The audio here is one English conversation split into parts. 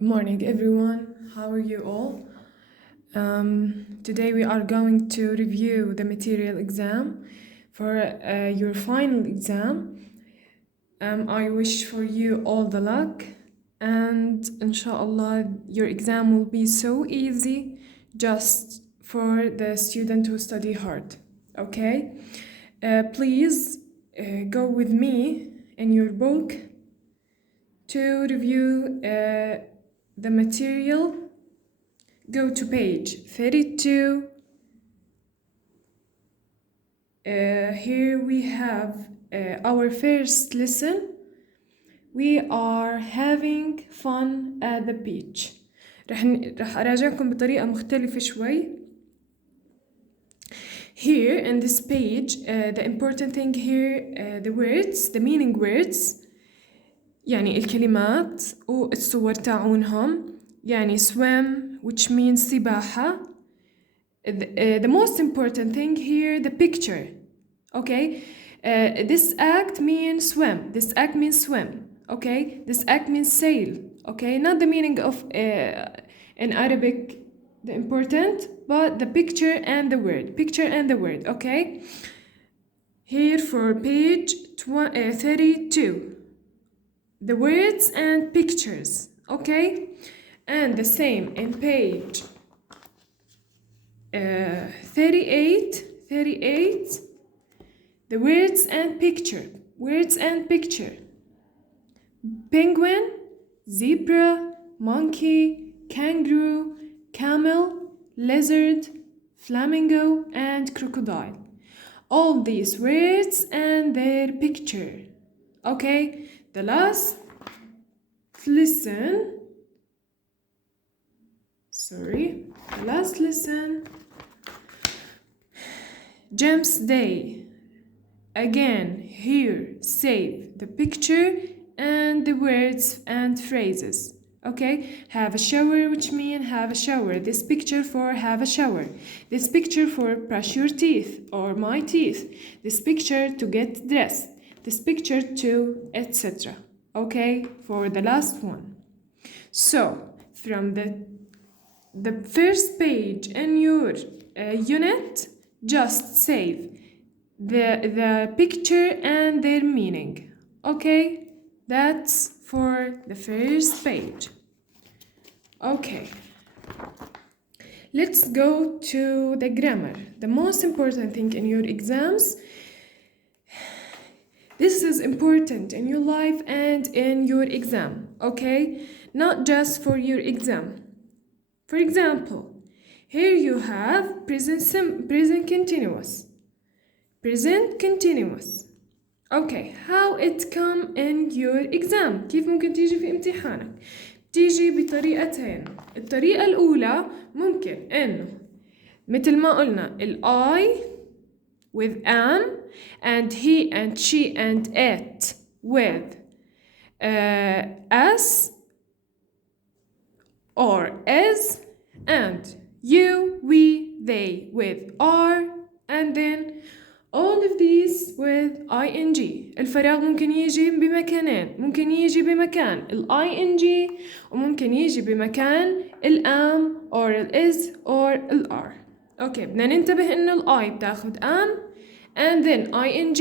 Good morning, everyone. How are you all? Today we are going to review the material exam for your final exam. I wish for you all the luck, and inshallah, your exam will be so easy just for the student who study hard. Okay? Please go with me in your book to review the material. Go to page 32. Here we have our first lesson. We are having fun at the beach. رح أراجعكم بطريقة مختلفة شوي. Here in this page, the important thing here, the words, the meaning words, يعني الكلمات والصور تاعونهم. يعني swim, which means سباحة. The most important thing here, the picture. Okay, this act means swim. This act means swim. Okay, this act means sail. Okay, not the meaning of in Arabic, the important, but the picture and the word. Picture and the word. Okay, here for page 32, the words and pictures. Okay, and the same in page 38, the words and picture. Penguin, zebra, monkey, kangaroo, camel, lizard, flamingo, and crocodile. All these words and their picture. Okay, the last lesson. Gems Day. Again, here, save the picture and the words and phrases. Okay, have a shower, which means have a shower. This picture for have a shower. This picture for brush your teeth or my teeth. This picture to get dressed. This picture to etc. Okay, for the last one. So, from the first page in your unit, just save the picture and their meaning. Okay, that's for the first page. Okay, let's go to the grammar, the most important thing in your exams. This is important in your life and in your exam. Okay, not just for your exam. For example, here you have present continuous. Okay, how it come in your exam? كيف ممكن تيجي في امتحانك؟ بتيجي بطريقتين. الطريقة الأولى ممكن إنه مثل ما قلنا I with am and he and she and it with us or is and you, we, they with are and then all of these with ing. الفراغ ممكن يجي بمكانين. ممكن يجي بمكان ing وممكن يجي بمكان am or is or are. اوكي بدنا ننتبه انه I بتاخد am and then ing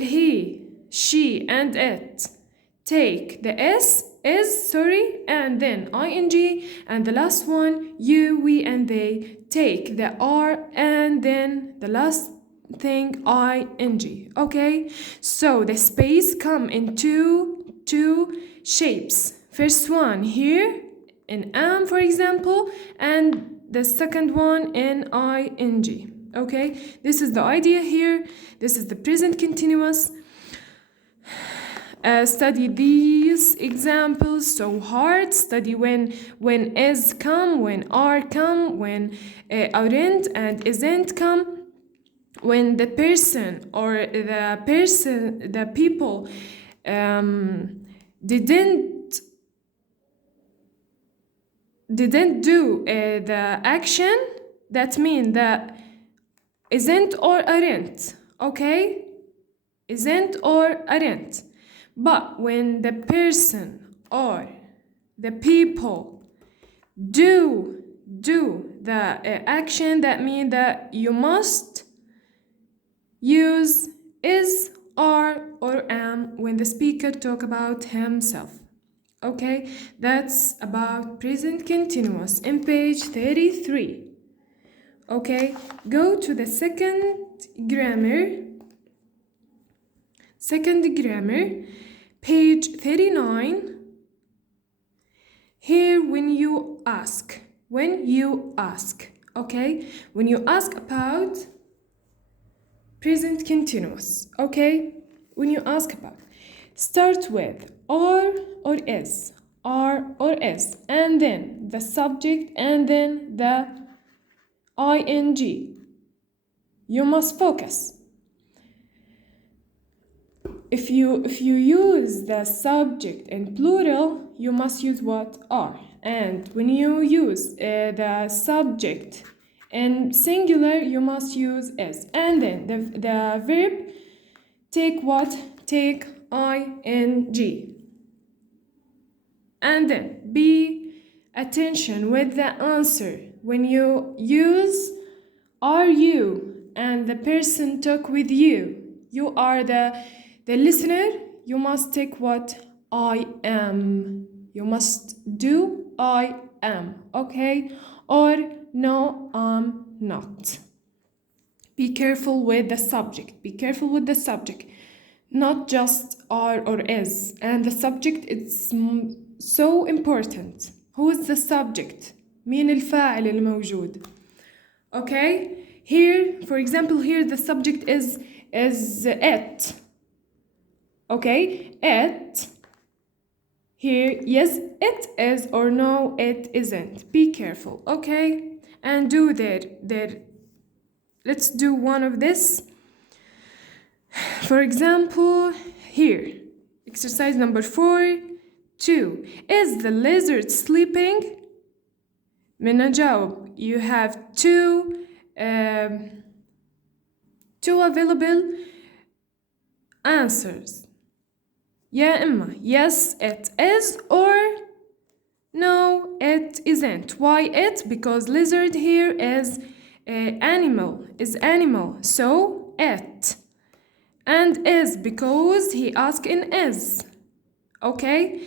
he, she and it take the is and then ing and the last one you, we and they take the are and then the last thing ing. Okay, so the space come in two shapes. First one here in am, for example, and the second one in ing. Okay, this is the idea here. This is the present continuous. Study these examples so hard. Study when is come, when are come, when aren't and isn't come, when the person or the people didn't do the action. That means that isn't or aren't. Okay, isn't or aren't. But when the person or the people. Do the action that means that you must use is, are, or am when the speaker talk about himself. Okay, that's about present continuous in page 33. Okay, go to the second grammar, page 39. Here when you ask, okay, when you ask about present continuous, okay, when you ask about, start with are or is, and then the subject, and then the ing. You must focus. If you use the subject in plural, you must use what? Are. And when you use the subject in singular, you must use is. And then the verb, take what? Take ing. And then be attention with the answer. When you use are you and the person talk with you, you are the listener, you must take what? I am. You must do I am, okay? Or no, I'm not. Be careful with the subject. Not just are or is. And the subject is so important. Who is the subject? مين الفاعل الموجود? Okay? Here, for example, here the subject is it. Okay? It. Here, yes, it is, or no, it isn't. Be careful, okay? And do there. Let's do one of this. For example, here, exercise number 4.2. Is the lizard sleeping? من جاوب. You have two available answers. يا إما yes it is, or no it isn't. Why it? Because lizard here is animal, so it. And is because he asked in is. Okay?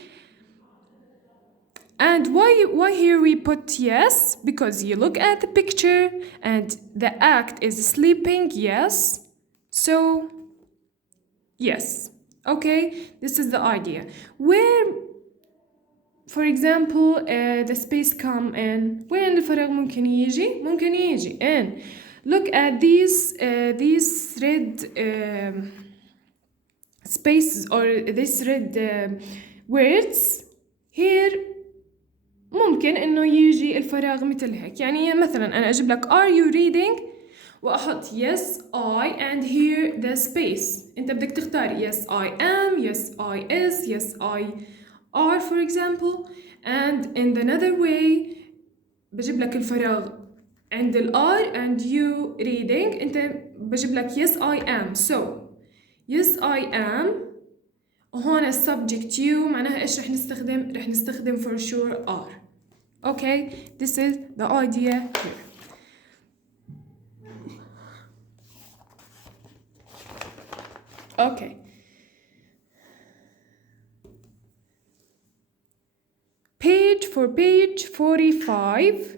And why here we put yes? Because you look at the picture and the act is sleeping, yes. So, yes. Okay, this is the idea. Where, for example, the space come in. وين الفراغ ممكن يجي in. Look at these red spaces or these red words. Here ممكن إنه يجي الفراغ مثل هيك. يعني مثلا أنا أجيب لك are you reading وأحط yes I and here the space. أنت بدك تختار yes I am, yes I is, yes I are for example. And in another way بجيب لك الفراغ عند ال are and you reading. أنت بجيب لك yes I am. So yes I am. وهون subject you معناها إيش رح نستخدم for sure are. Okay, this is the idea here. Okay. Page 45.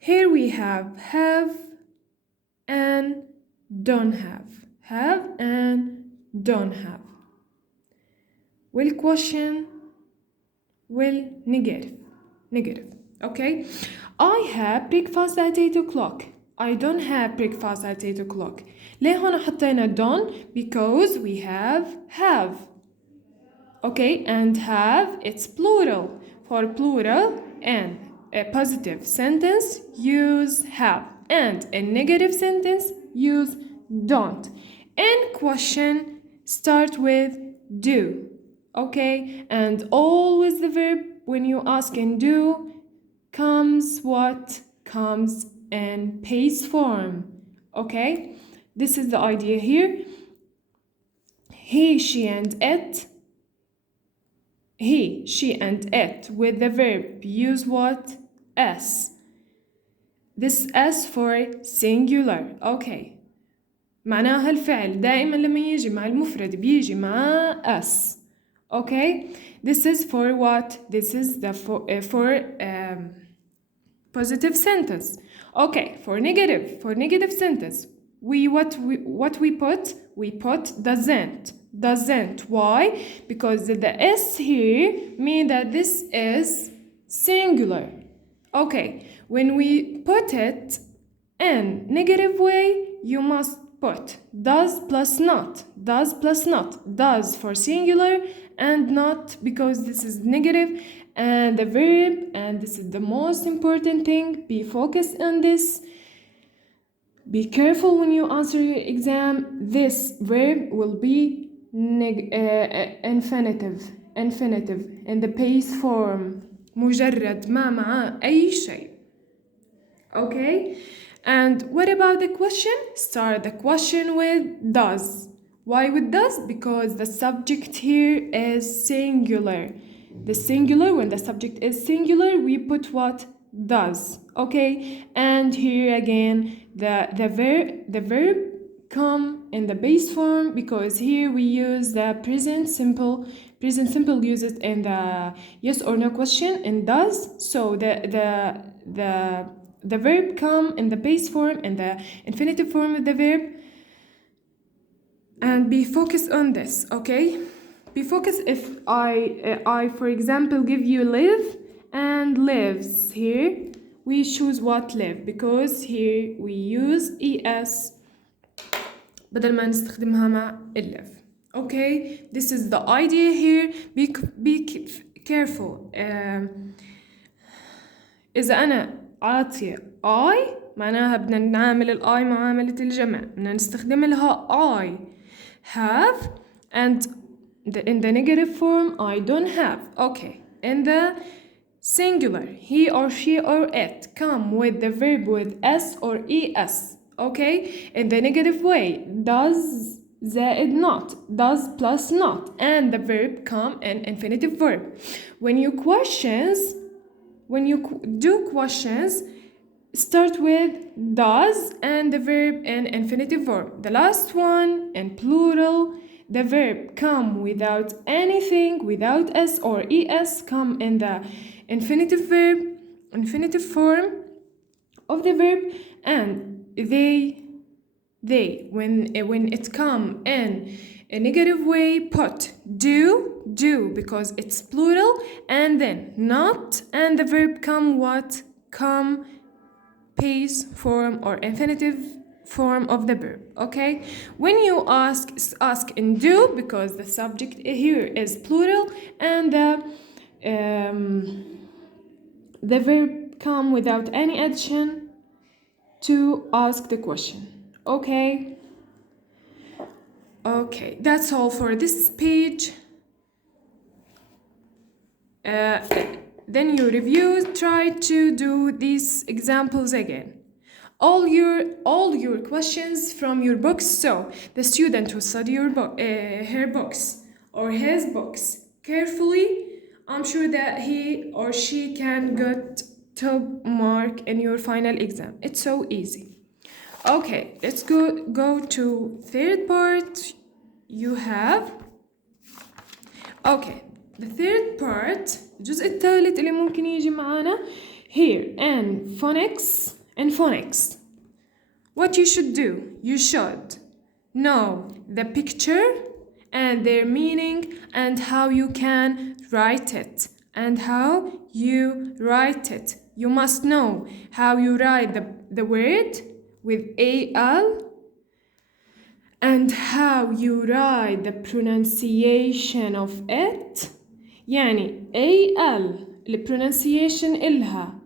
Here we have and don't have. Have and don't have. Will question, will negative. Okay? I have breakfast at 8 o'clock. I don't have breakfast at 8 o'clock. ليه هون حطينا don't? Because we have. Okay, and have, it's plural. For plural and a positive sentence, use have. And a negative sentence, use don't. In question, start with do. Okay, and always the verb when you ask and do comes what? Comes in past form. Okay, this is the idea here. He, she, and it he, she and it with the verb use what? S. This S for singular. Okay. معناها الفعل دائما لما يجي مع المفرد بيجي مع S. Okay. This is for what? This is the for positive sentence. Okay. For negative sentence, what we put? We put doesn't. Doesn't. Why? Because the S here mean that this is singular. Okay, when we put it in negative way, you must put does plus not. Does plus not. Does for singular and not because this is negative, and the verb, and this is the most important thing, be focused on this. Be careful when you answer your exam. This verb will be infinitive in the base form. مجرد ما معاه أي شيء. Okay? And what about the question? Start the question with does. Why with does? Because the subject here is singular. The singular, when the subject is singular, we put what? Does. Okay? And here again, the verb come in the base form because here we use the present simple. Present simple uses in the yes or no question and does. So the verb come in the base form and the infinitive form of the verb. And be focused on this, okay? Be focused. If I for example give you live and lives, here we choose what? Live, because here we use es بدل ما نستخدمها مع live. Okay, this is the idea here. Be careful. إذا أنا عاطية I معناها بدنا نعامل ال I معاملة الجمع، بدنا نستخدم لها I have, and in the negative form I don't have. Okay, in the singular, he or she or it come with the verb with S or ES. Okay, in the negative way, does زائد not, does plus not, and the verb come in infinitive verb. When you do questions, start with does and the verb in infinitive verb. The last one in plural, the verb come without anything, without s or es, come in the infinitive form of the verb, and they when it come in a negative way, put do because it's plural, and then not, and the verb come what? Come base form or infinitive form of the verb. Okay, when you ask in do because the subject here is plural, and the verb come without any addition to ask the question. Okay, that's all for this page. Then you review, try to do these examples again. All your questions from your books. So the student who study your book, her books or his books carefully, I'm sure that he or she can get top mark in your final exam. It's so easy. Okay, let's go to third part. You have okay. The third part, الجزء الثالث اللي ممكن يجي معانا here in phonics. What you should do, you should know the picture and their meaning and how you can write it. You must know how you write the word with al, and how you write the pronunciation of it. يعني al pronunciation إلها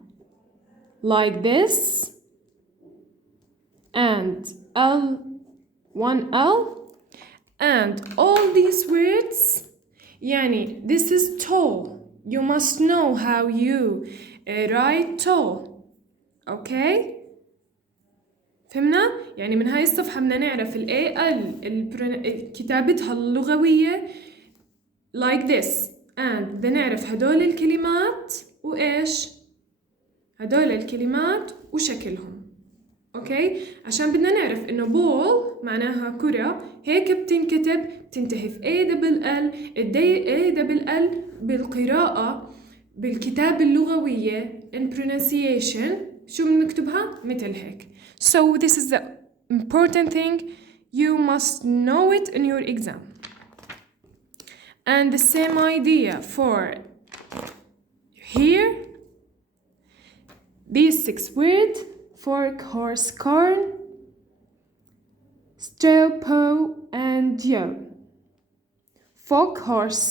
like this, and one L, and all these words. يعني this is tall. You must know how you write tall. Okay. فهمنا؟ يعني من هاي الصفحة بدنا نعرف ال كتابتها اللغوية like this, and بدنا نعرف هدول الكلمات وإيش هدول الكلمات وشكلهم. أوكي، عشان بدنا نعرف إنه ball معناها كرة، هيك بتنكتب، بتنتهي في A بالقراءة بالكتابة اللغوية in pronunciation شو بنكتبها مثل هيك. So this is the important thing, you must know it in your exam. And the same idea for here, these 6 words: fork, horse, corn, straw, pow, and yo. Fork, horse,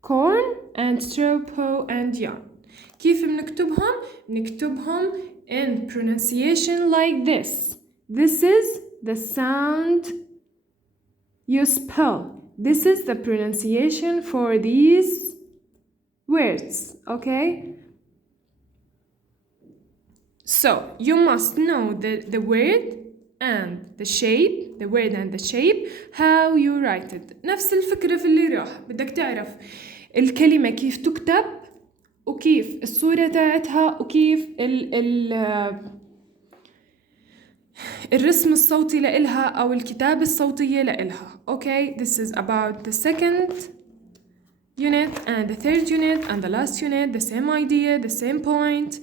corn, and straw, pow, and yarn. كيف بنكتبهم؟ نكتبهم in pronunciation like this. This is the sound you spell. This is the pronunciation for these words, okay? So you must know the word and the shape, the word and the shape, how you write it. نفس الفكرة في اللي راح، بدك تعرف الكلمة كيف تكتب وكيف الصورة تاعتها وكيف الرسم الصوتي لإلها أو الكتابة الصوتية لإلها. Okay, this is about the second unit and the third unit and the last unit, the same idea, the same point.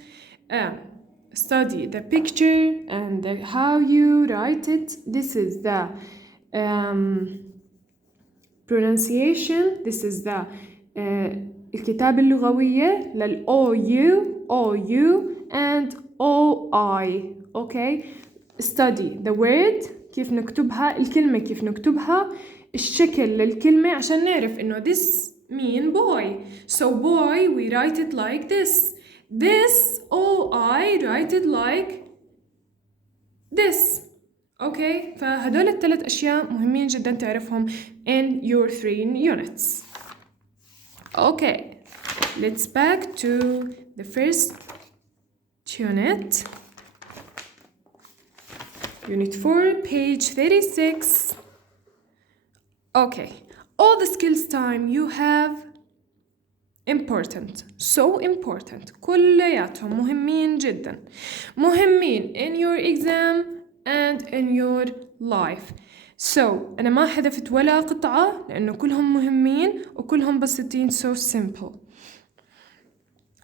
Study the picture and how you write it. This is the pronunciation. This is the الكتابة اللغوية لل OU and OI. Okay, study the word كيف نكتبها، الكلمة كيف نكتبها، الشكل للكلمة عشان نعرف إنه this mean boy. So boy we write it like this. This OI write it like this. Okay, فهدول الثلاث أشياء مهمين جدا تعرفهم in your 3 units. Okay, let's back to the first unit. Unit 4, page 36. Okay, all the skills time you have important, so important. كلياتهم مهمين جدا، مهمين in your exam and in your life. So أنا ما حذفت ولا قطعة لأنه كلهم مهمين وكلهم بسيطين so simple،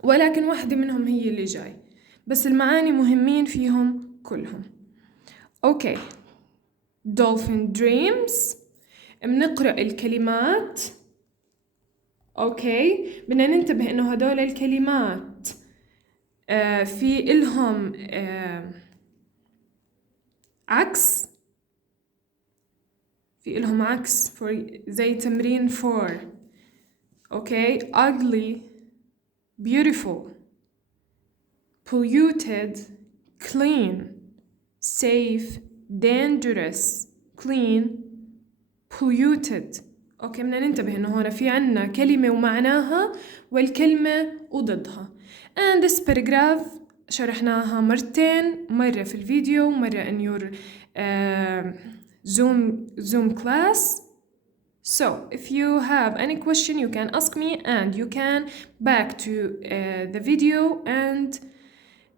ولكن واحدة منهم هي اللي جاي، بس المعاني مهمين فيهم كلهم. Okay, dolphin dreams. بنقرأ الكلمات. Okay, بدنا ننتبه إنه هدول الكلمات في إلهم عكس، في إلهم عكس for زي تمرين for. Okay, ugly, beautiful, polluted, clean, safe, dangerous, clean, polluted. اوكي، بدنا ننتبه انه هون في عنا كلمة ومعناها والكلمة وضدها. and this paragraph شرحناها مرتين، مرة في الفيديو مرة in your Zoom class. So if you have any question you can ask me and you can back to the video and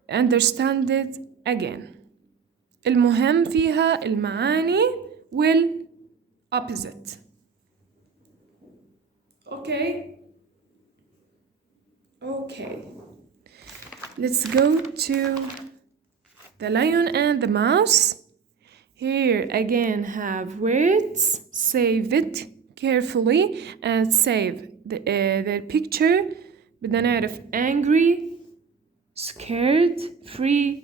understand it again. المهم فيها المعاني opposite. Okay, let's go to the lion and the mouse. Here again have words. Save it carefully and save the picture. بدنا نعرف angry, scared, free,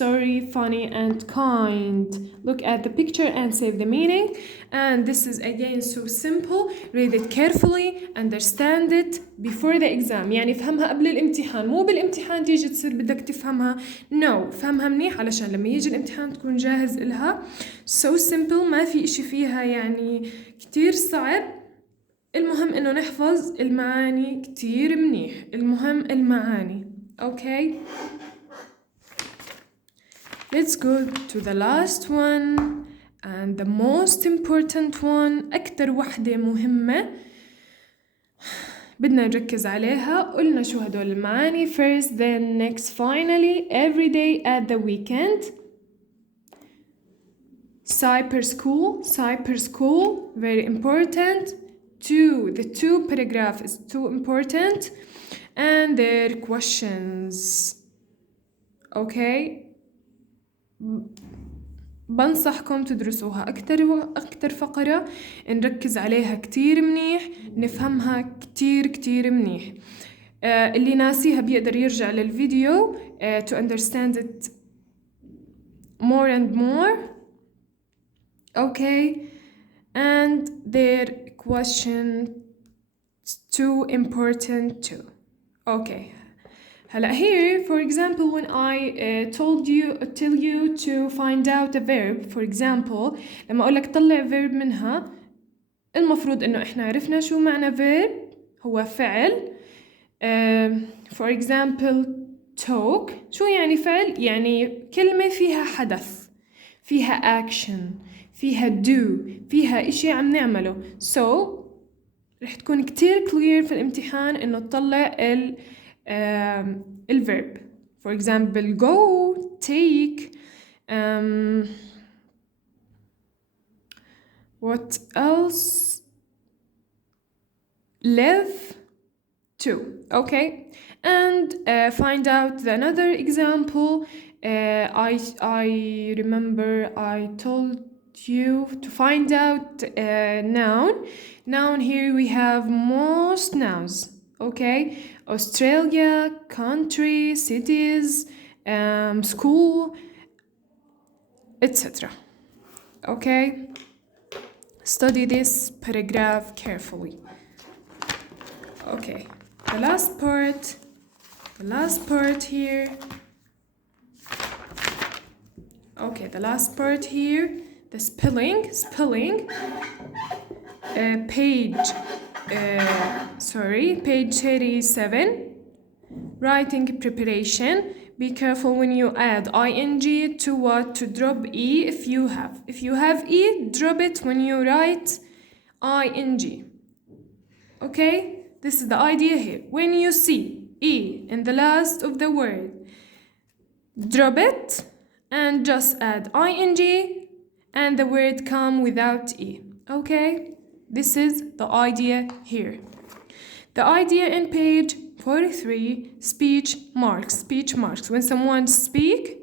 sorry, funny, and kind. Look at the picture and save the meaning. And this is again so simple. Read it carefully, understand it before the exam. يعني فهمها قبل الامتحان، مو بالامتحان تيجي تصير بدك تفهمها. No, فهمها منيح علشان لما يجي الامتحان تكون جاهز إلها. So simple، ما في إشي فيها يعني كتير صعب. المهم إنه نحفظ المعاني كتير منيح. المهم المعاني. Okay. Let's go to the last one and the most important one. أكتر وحدة مهمة بدنا نركز عليها. قلنا شو هدول المعاني: first, then, next, finally, every day, at the weekend. Cyber school, very important. The two paragraph is too important. And their questions. Okay. بنصحكم تدرسوها أكتر فقرة، نركز عليها كتير منيح، نفهمها كتير منيح. اللي ناسيها بيقدر يرجع للفيديو to understand it more and more. Okay. And their question too important too. Okay. هلا here, for example, when I tell you to find out a verb, for example, لما أقول لك طلع verb منها، المفروض إنه إحنا عرفنا شو معنى verb، هو فعل. For example, talk. شو يعني فعل؟ يعني كلمة فيها حدث، فيها action، فيها do، فيها إشي عم نعمله. So رح تكون كتير clear في الامتحان إنه تطلع الverb. For example, go, take, what else? Live, too. Okay. And find out another example. I remember I told you to find out noun. Noun, here we have most nouns. Okay. Australia, country, cities, school, etc. Okay. Study this paragraph carefully. Okay. The last part here. Okay, the last part here, the spelling, page 37, writing preparation. Be careful when you add ing to what? To drop e if you have e, drop it when you write ing. Okay, this is the idea here. When you see e in the last of the word, drop it and just add ing and the word come without e. Okay, this is the idea here. The idea in page 43, speech marks. When someone speak,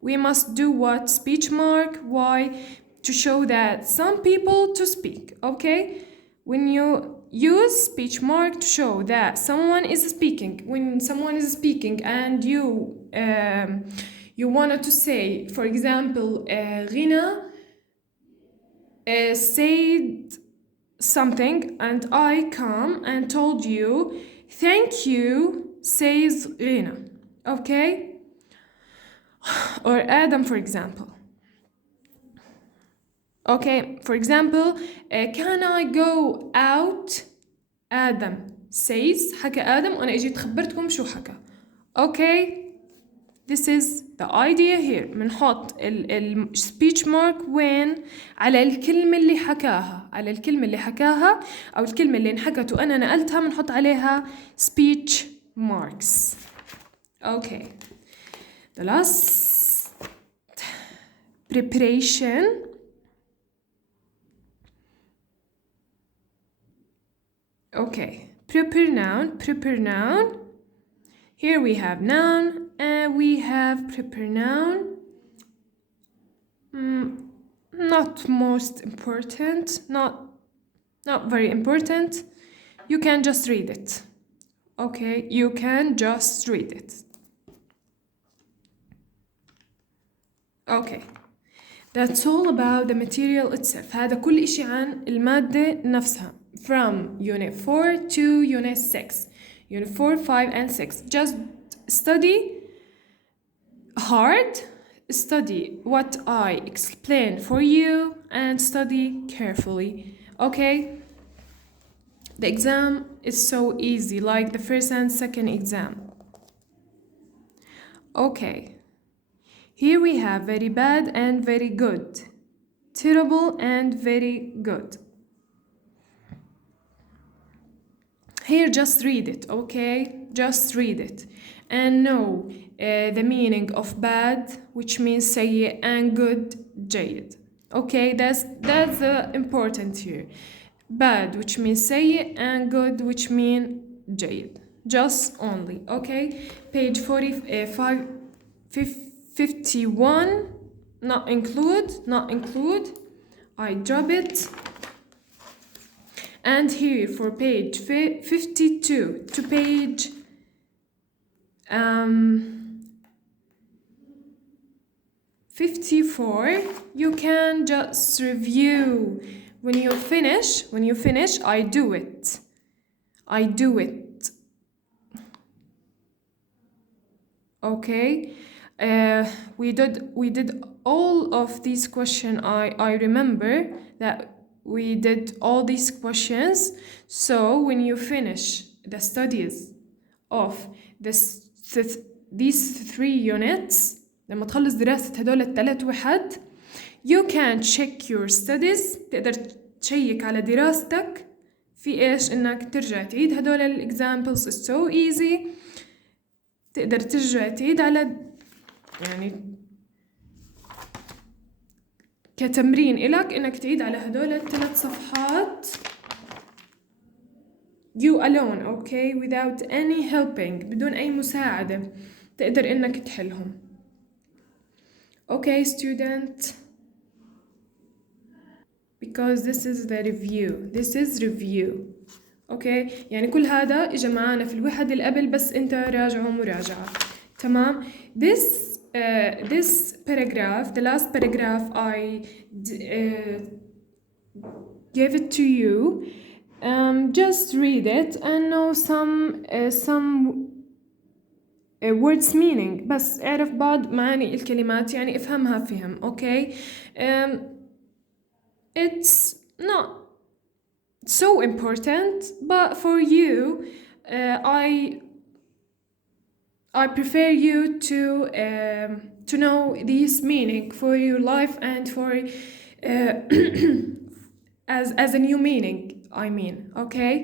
we must do what? Speech mark. Why? To show that some people to speak. Okay, when you use speech mark to show that someone is speaking, and you wanted to say, for example, Rina said something and I come and told you thank you, says Rina. Okay. Or Adam, for example. Okay, for example, can I go out? Adam says. حكى آدم وأنا إجيت خبرتكم شو حكى. Okay, this is the idea here. بنحط ال speech mark وين؟ على الكلمة اللي حكاها أو الكلمة اللي انحكت وأنا نقلتها بنحط عليها speech marks. Okay, the last preparation. Okay, prepare noun. Here we have noun and we have prepare noun. Not most important, not very important. You can just read it. Okay, you can just read it. Okay, that's all about the material itself. هذا كل إشي عن المادة نفسها. From Unit 4 to Unit 6. Unit 4, 5 and 6. Just study hard. Study what I explain for you and study carefully. Okay? The exam is so easy, like the first and second exam. Okay. Here we have very bad and very good. Terrible and very good. Here, just read it, okay? Just read it and know the meaning of bad, which means سيء, and good, جيد. Okay, that's important here. Bad, which means سيء, and good, which mean جيد. Just only, okay? Page 45, 51, not include. I drop it. And here for page 52 to page 54, you can just review. When you finish, I do it. Okay, we did all of these questions. I remember that we did all these questions. So when you finish the studies of these 3 units, لما تخلص دراسة هدول ال3 وحد, you can check your studies. تقدر تشيك على دراستك في إيش إنك ترجع تعيد هدول ال examples. It's so easy. تقدر ترجع تعيد على يعني كتمرين إلك إنك تعيد على هدول ال3 صفحات you alone, okay, without any helping, بدون أي مساعدة تقدر إنك تحلهم. Okay, student, because this is the review. Okay, يعني كل هذا إجا معانا في الوحدة اللي قبل, بس أنت راجعه مراجعة. تمام. This paragraph, the last paragraph I gave it to you. Just read it and know some words meaning. بس اعرف بعض معاني الكلمات, يعني افهمها فهم. Okay, it's not so important, but for you, I prefer you to know this meaning for your life and for as a new meaning, I mean. Okay,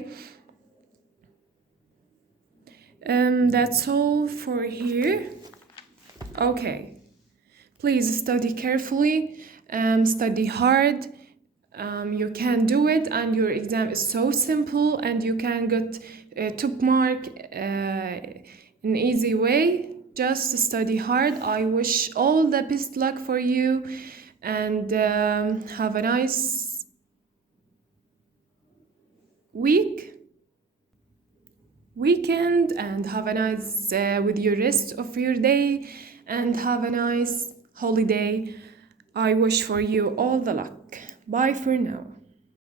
that's all for here. Okay, please study carefully, study hard. You can do it, and your exam is so simple, and you can get top mark in easy way. Just study hard. I wish all the best luck for you, and have a nice weekend, and have a nice with your rest of your day, and have a nice holiday. I wish for you all the luck. Bye for now.